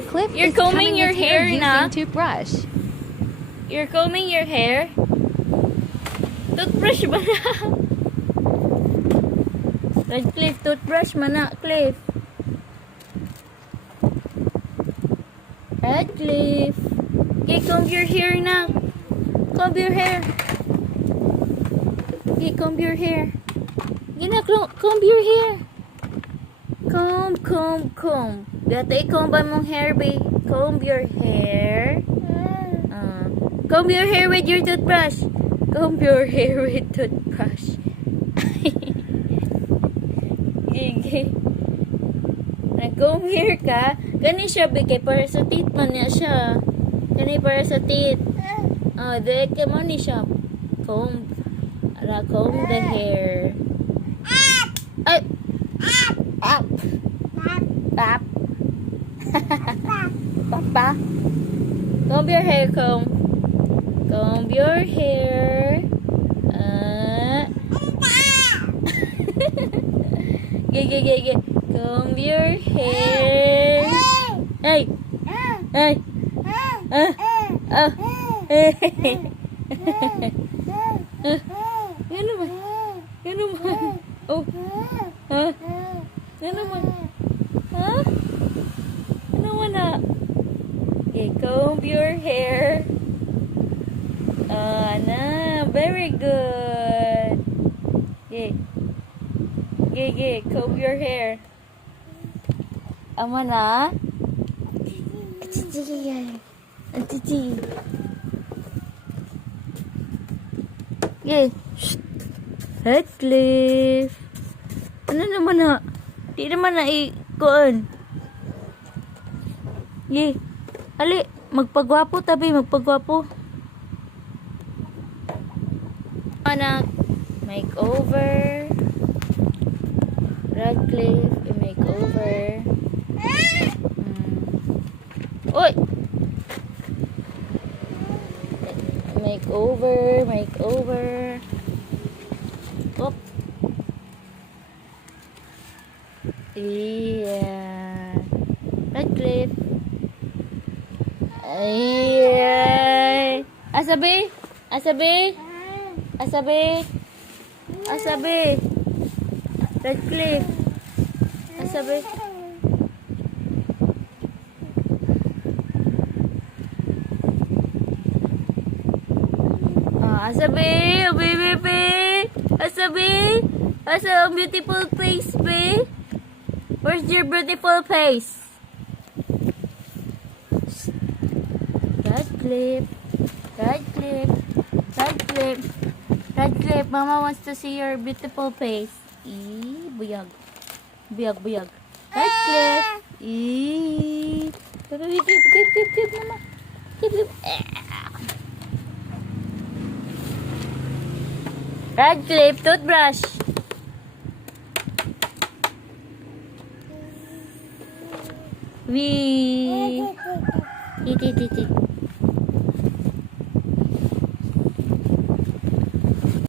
Cliff You're is combing your his hair using na? toothbrush. You're combing your hair? Toothbrush ba na? Red Cliff, toothbrush man na, Cliff. Red Cliff. Okay, comb your hair na. Comb your hair. Okay, comb your hair. Gina, comb your hair. Comb. Dati i-comb mong hair, babe. Comb your hair. Comb your hair with your toothbrush. Comb your hair with toothbrush. Gigi. Nag-comb hair ka. Gani siya, bigay. Para sa teeth man niya siya. Gani para sa teeth. Dahil ka mo ni siya. Comb the hair. Ay! Up! Pap! Papa! Comb your hair, comb. Comb your hair. Gig. Comb your hair. Hey! Hey! Yan naman. Oh. Yan naman. Ha? Ano naman na? Okay, comb your hair. Very good. Okay, comb your hair. Ama na? Atiti. Okay. Red Cliff. Ano naman na? Di naman na ikuan. Ali, magpagwapo tabi, magpagwapo. Anak, makeover. Red Cliff, makeover. Oy! Makeover. Op. Yeah. Red Cliff. Ay. Asabi. Red Cliff. Asabi. Asabi, oh baby. Asabi, beautiful face, babe. Where's your beautiful face? Red Cliff, Mama wants to see your beautiful face. Buyag. Red Cliff. Give, Mama. Give. Red Cliff, toothbrush. Eat.